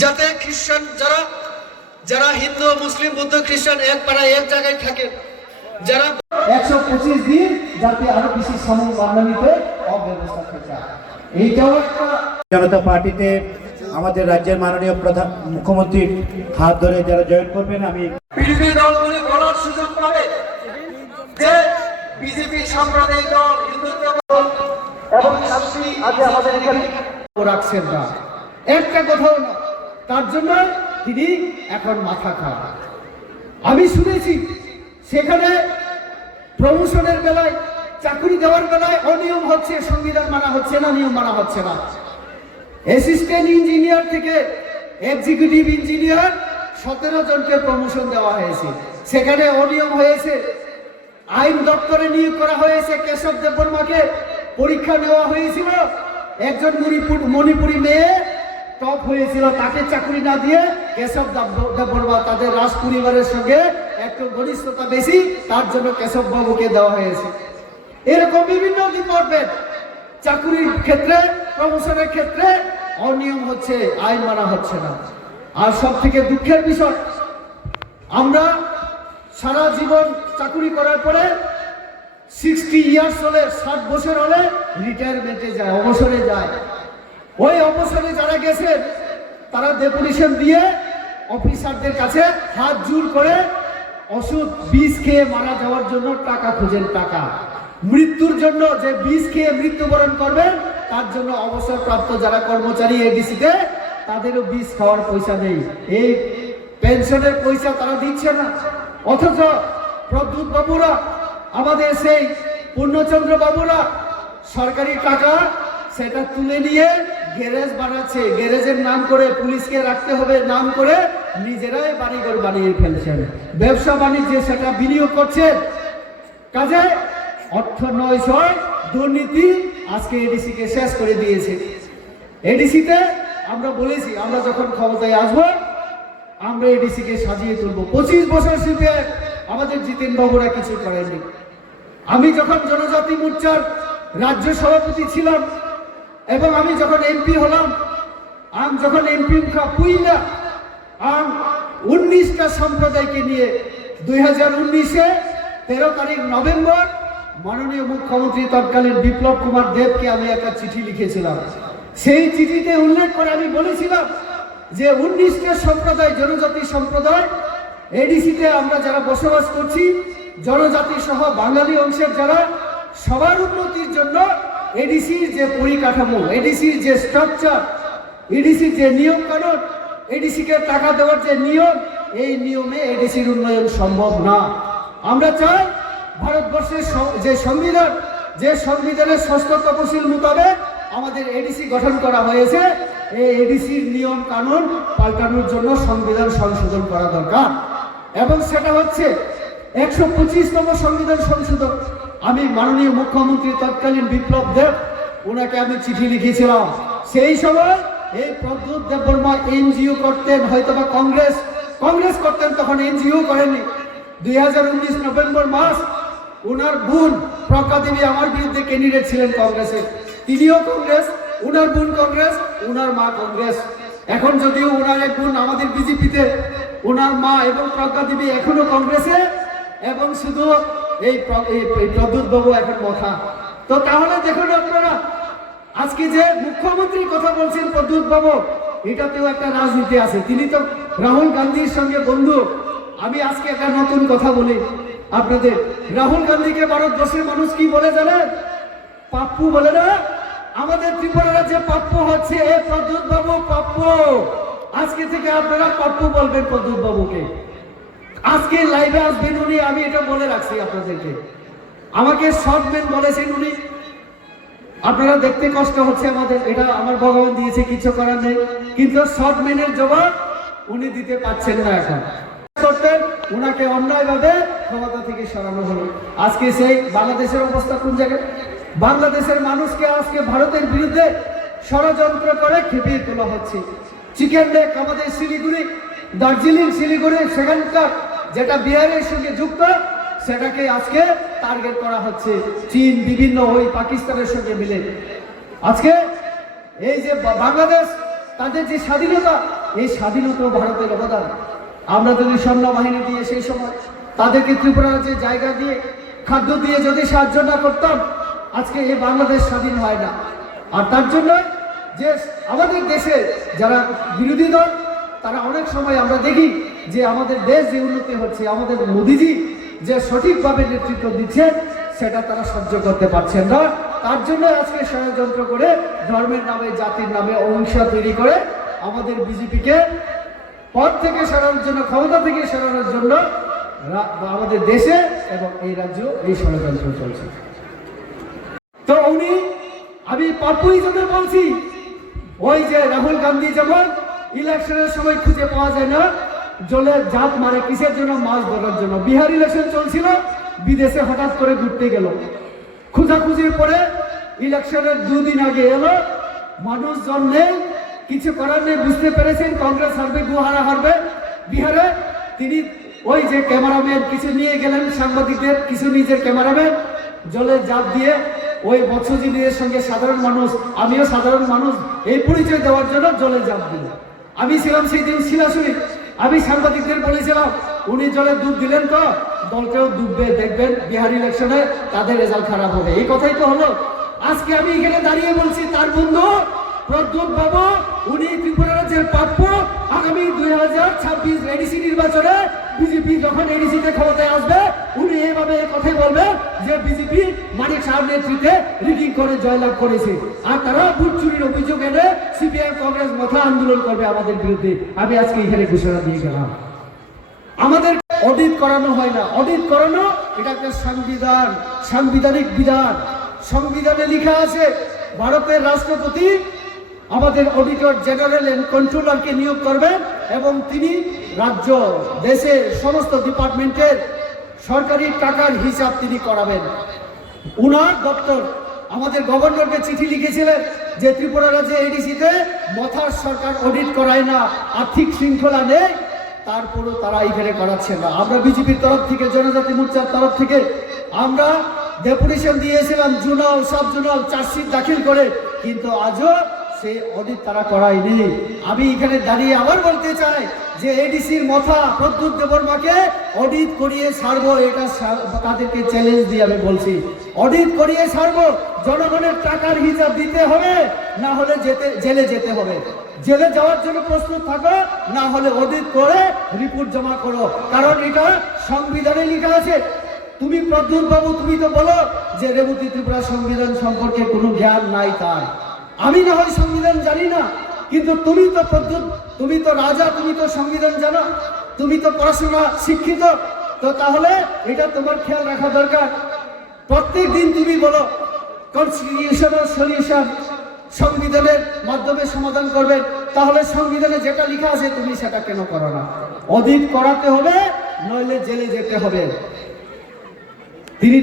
যাতে খ্রিস্টান যারা হিন্দু মুসলিম বৌদ্ধ খ্রিস্টান এক পাড়ায় এক জায়গায় থাকে, যারা 125 দিন যাতে আরো বেশি সময় বাঙালিতে অব্যবস্থা থাকে। এইটাও একটা জনতা পার্টিতে আমাদের রাজ্যের মাননীয় প্রধান মুখ্যমন্ত্রীর হাত ধরে যারা জয়েন করবেন, আমি বিরোধী দলগুলি বলার সুযোগ পাবে যে বিজেপি সাম্প্রদায়িক দল, হিন্দুত্ব এবং শান্তি আজকে আমাদের এখানে রাখছেন না, একটা কথাও না। তার জন্য তিনি এখন মাথা খাওয়া। আমি শুনেছি সেখানে প্রমোশনের বেলায়, চাকরি দেওয়ার বেলায় অনিয়ম হচ্ছে, সংবিধান মানা হচ্ছে না, নিয়ম মানা হচ্ছে না। অ্যাসিস্ট্যান্ট ইঞ্জিনিয়ার থেকে এক্সিকিউটিভ ইঞ্জিনিয়ার 17 জনকে প্রমোশন দেওয়া হয়েছে, সেখানে অনিয়ম হয়েছে। আইন দপ্তরে নিয়োগ করা হয়েছে কেশব দেববর্মাকে, পরীক্ষা নেওয়া হয়েছিল, একজন মণিপুরি মেয়ে টপ হয়েছিল, তাকে চাকরি না দিয়ে কেশব দেববর্মা তাদের রাজ পরিবারের সঙ্গে একটু ঘনিষ্ঠতা বেশি, তার জন্য কেশব বাবুকে দেওয়া হয়েছে। এরকম বিভিন্ন ডিপার্টমেন্ট চাকরির ক্ষেত্রে, প্রমোশনের ক্ষেত্রে অনিয়ম হচ্ছে, আইন মানা হচ্ছে না। আর সব থেকে দুঃখের বিষয়, আমরা সারা জীবন চাকরি করার পরে 60 ইয়ার্স হলে, 60 বছর হলে রিটায়ারমেন্টে যায়, অবসরে যায়। ওই অবসরে যারা গেছেন তারা ডেপুটেশন দিয়ে অফিসারদের কাছে হাত জোর করে ওষুধ বিষ খেয়ে মারা যাওয়ার জন্য টাকা খুঁজেন। টাকা মৃত্যুর জন্য, যে বিষ খেয়ে মৃত্যুবরণ করবেন তার জন্য অবসরপ্রাপ্ত যারা কর্মচারী এডিসিতে, তাদেরও বিষ খাওয়ার পয়সা নেই, এই পেনশনের পয়সা তারা দিচ্ছে না। অথচ প্রদ্যুৎ বাবুরা, আমাদের সেই পূর্ণচন্দ্র বাবুরা সরকারি টাকা সেটা তুলে নিয়ে গ্যারেজ বানাচ্ছে, গ্যারেজের নাম করে, পুলিশকে রাখতে হবে নাম করে নিজেরাই বাড়িঘর বানিয়ে ফেলছেন, ব্যবসা বাণিজ্যে সেটা বিনিয়োগ করছেন। কাজে অর্থ নয় ছয় দুর্নীতি আজকে এডিসিকে শেষ করে দিয়েছে। এডিসিতে আমরা বলেছি, আমরা যখন ক্ষমতায় আসবো আমরা এডিসিকে সাজিয়ে তুলবো। 25 বছর শিল্পে আমাদের জিতেন বাবুরা কিছু করেননি। আমি যখন জনজাতি মোর্চার রাজ্য সভাপতি ছিলাম এবং আমি যখন এমপি হলাম, আমি যখন এমপি পুইলা 19টা সম্প্রদায়কে নিয়ে 2019-এ 13 তারিখ নভেম্বর মাননীয় মুখ্যমন্ত্রী তৎকালীন বিপ্লব কুমার দেবকে আমি একটা চিঠি লিখেছিলাম। সেই চিঠিতে উল্লেখ করে আমি বলেছিলাম যে 19টা সম্প্রদায়, জনজাতি সম্প্রদায় এডিসিতে আমরা যারা বসবাস করছি, জনজাতি সহ বাঙালি অংশের যারা, সবার উন্নতির জন্য এডিসির যে পরিকাঠামো, এডিসির যে স্ট্রাকচার, এডিসির যে নিয়ম কানুন, এডিসিকে টাকা দেওয়ার যে নিয়ম, এই নিয়মে এডিসির উন্নয়ন সম্ভব না। আমরা চাই ভারতবর্ষের যে সংবিধান, যে সংবিধানের 6ষ্ঠ তফসিল মোতাবেক আমাদের এডিসি গঠন করা হয়েছে, এই এডিসির নিয়ম কানুন পাল্টানোর জন্য সংবিধান সংশোধন করা দরকার। এবং সেটা হচ্ছে 125তম সংবিধান সংশোধন। আমি মাননীয় মুখ্যমন্ত্রী তৎকালীন বিপ্লব দেব, ওনাকে আমি চিঠি লিখেছিলাম। সেই সময় এই প্রদ্যুৎ দেববর্মা এনজিও করতেন, হয়তোবা কংগ্রেস করতেন, তখন এনজিও করেননি। 2019 নভেম্বর মাস ওনার বোন প্রজ্ঞা দেবী আমার বিরুদ্ধে ক্যান্ডিডেট ছিলেন কংগ্রেসে, তিনিও কংগ্রেস, ওনার বোন কংগ্রেস, ওনার মা কংগ্রেস। এখন যদিও ওনার এক বোন আমাদের বিজেপিতে, ওনার মা এবং প্রজ্ঞা দেবী এখনো কংগ্রেসে, এবং শুধু এই প্রদ্যুৎ বাবু এখন মাথা। তো তাহলে দেখুন আপনারা, আজকে যে মুখ্যমন্ত্রীর কথা বলছেন প্রদ্যুৎ বাবু, এটাতেও একটা রাজনীতি আছে। তিনি তো রাহুল গান্ধীর সঙ্গে বন্ধু। আমি আজকে একটা নতুন কথা বলি আপনাদের, রাহুল গান্ধীকে ভারতবর্ষের মানুষ কি বলে জানেন? পাপ্পু বলে না। আমাদের ত্রিপুরা রাজ্যে পাপ্পু হচ্ছে প্রদ্যুৎ বাবু, পাপ্পু। আজকে থেকে আপনারা পাপ্পু বলবেন প্রদ্যুৎ বাবুকে। আজকে লাইভে আসবেন উনি, আমি এটা বলে রাখছি আপনাদেরকে। আমাকে শর্টম্যান বলেছেন উনি, আপনারা দেখতে কষ্ট হচ্ছে আমাদের, এটা আমার ভগবান দিয়েছে, কিছু করার নেই। কিন্তু শর্টম্যানের জবাব উনি দিতে পারছেন না। এখন করতেন, উনাকে অন্যায়ভাবে ক্ষমতা থেকে সরানো হলো। আজকে সেই বাংলাদেশের অবস্থা কোন জায়গায়? বাংলাদেশের মানুষকে আজকে ভারতের বিরুদ্ধে ষড়যন্ত্র করে খেপিয়ে তোলা হচ্ছে। চিকেন নেক আমাদের শিলিগুড়ি, দার্জিলিং শিলিগুড়ি, সেখানকার যেটা বিহারের সঙ্গে যুক্ত, সেটাকে আজকে টার্গেট করা হচ্ছে চীন বিভিন্ন ওই পাকিস্তানের সঙ্গে মিলে। আজকে এই যে বাংলাদেশ তাদের যে স্বাধীনতা, এই স্বাধীনতা ভারতের অবদান। আমরা যদি সৈন্যবাহিনী দিয়ে সেই সময় তাদেরকে ত্রিপুরার যে জায়গা দিয়ে খাদ্য দিয়ে যদি সাহায্য না করতাম, আজকে এই বাংলাদেশ স্বাধীন হয় না। আর তার জন্য যে আমাদের দেশে যারা বিরোধী দল, তারা অনেক সময় আমরা দেখি যে আমাদের দেশ যে উন্নতি হচ্ছে, আমাদের মোদিজি যে সঠিকভাবে নেতৃত্ব দিচ্ছে, সেটা তারা সহ্য করতে পারছেন না। তার জন্য আজকে ষড়যন্ত্র করে ধর্মের নামে, জাতির নামে অহিংসা তৈরি করে আমাদের বিজেপিকে পদ থেকে সরানোর জন্য, ক্ষমতা থেকে সরানোর জন্য আমাদের দেশে এবং এই রাজ্য এই ষড়যন্ত্র চলছে। তো আমি পাপ্পু হিসেবে বলছি, ওই যে রাহুল গান্ধী যেমন ইলেকশনের সময় খুঁজে পাওয়া যায় না, জলে জাত মারে কিসের জন্য? মাছ ধরার জন্য। বিহার ইলেকশন চলছিল, বিদেশে হঠাৎ করে ঘুরতে গেল, খোঁজাখুঁজির পরে ইলেকশনের 2 দিন আগে এলো, মানুষজন নেই, কিছু করার নেই, বুঝতে পেরেছেন কংগ্রেস হারবে, গুহারা হারবে বিহারে। তিনি ওই যে ক্যামেরাম্যান কিছু নিয়ে গেলেন, সাংবাদিকদের কিছু নিজের ক্যামেরাম্যান, জলে জাপ দিয়ে ওই মৎস্যজীবীদের সঙ্গে সাধারণ মানুষ, আমিও সাধারণ মানুষ, এই পরিচয় দেওয়ার জন্য জলে জাপ দিল। আমি ছিলাম সেই দিন শিলাশুড়ি, আমি সাংবাদিকদের বলেছিলাম উনি জলে ডুব দিলেন তো দলকেও ডুববে, দেখবেন বিহার ইলেকশনে তাদের রেজাল্ট খারাপ হবে। এই কথাই তো হলো। আজকে আমি এখানে দাঁড়িয়ে বলছি তার বন্ধু প্রদ্যুৎ বাবু, উনি ত্রিপুরা রাজ্যের প্রাপ্য। আগামী 2026 এডিসি নির্বাচনে বিজেপি যখন এডিসিতে ক্ষমতায় আসবে, উনি এইভাবে কথাই বলবেন যে বিজেপি মানিক সাহেব নেতৃত্বে রিডিং করে জয়লাভ করেছে, আর তারা ভোট চুরির অভিযোগ এনে সিপিআইএম কংগ্রেস মাথা আন্দোলন করবে আমাদের বিরুদ্ধে। আমি আজকে এখানে ঘোষণা দিয়ে গেলাম। আমাদের অডিট করানো হয় না, অডিট করানো এটা একটা সংবিধান, সাংবিধানিক বিধান। সংবিধানে লেখা আছে ভারতের রাষ্ট্রপতি আমাদের অডিটর জেনারেল এন্ড কন্ট্রোলারকে নিয়োগ করবেন এবং তিনি রাজ্য দেশের সমস্ত ডিপার্টমেন্টের সরকারি টাকার হিসাব তিনি করাবেন। উনার দপ্তর আমাদের গভর্নরকে চিঠি লিখেছিলেন যে ত্রিপুরা রাজ্যে এডিসিতে মথার সরকার অডিট করায় না, আর্থিক শৃঙ্খলা নেই, তারপরও তারা এখানে করাচ্ছে না। আমরা বিজেপির তরফ থেকে, জনজাতি মোর্চার তরফ থেকে আমরা ডেপুটেশন দিয়েছিলাম জোনাল, সাব জোনাল, চার্জশিট দাখিল করে, কিন্তু আজও সেই অডিট তারা করায়নি। আমি এখানে দাঁড়িয়ে আবার বলতে চাই যে এডিসির মাথা প্রদ্যুৎ দেববর্মাকে অডিট করিয়ে ছাড়বো, এটা তাদেরকে চ্যালেঞ্জ দিয়ে আমি বলছি। অডিট করিয়ে ছাড়বো, জনগণের টাকার হিসাব দিতে হবে, না হলে জেলে যেতে হবে। জেলে যাওয়ার জন্য প্রস্তুত থাকো, না হলে অডিট করে রিপোর্ট জমা করো, কারণ এটা সংবিধানে লেখা আছে। তুমি প্রদ্যুৎ বাবু, তুমি তো বলো যে রেবতী ত্রিপুরা সংবিধান সম্পর্কে কোনো জ্ঞান নাই তার। আমি না হয় সংবিধান জানি না, কিন্তু তুমি তো প্রদ্যুৎ, তুমি তো রাজা, তুমি তো সংবিধান জানো, তুমি তো পড়াশোনা শিক্ষিত, তো তাহলে এটা তোমার খেয়াল রাখা দরকার। প্রত্যেক দিন তুমি বলো কনস্টিটিউশনাল সলিউশন, সংবিধানের মাধ্যমে সমাধান করবে, তাহলে সংবিধানে যেটা লেখা আছে তুমি সেটা কেন করো না? অডিট করাতে হবে, নইলে জেলে যেতে হবে। তিনি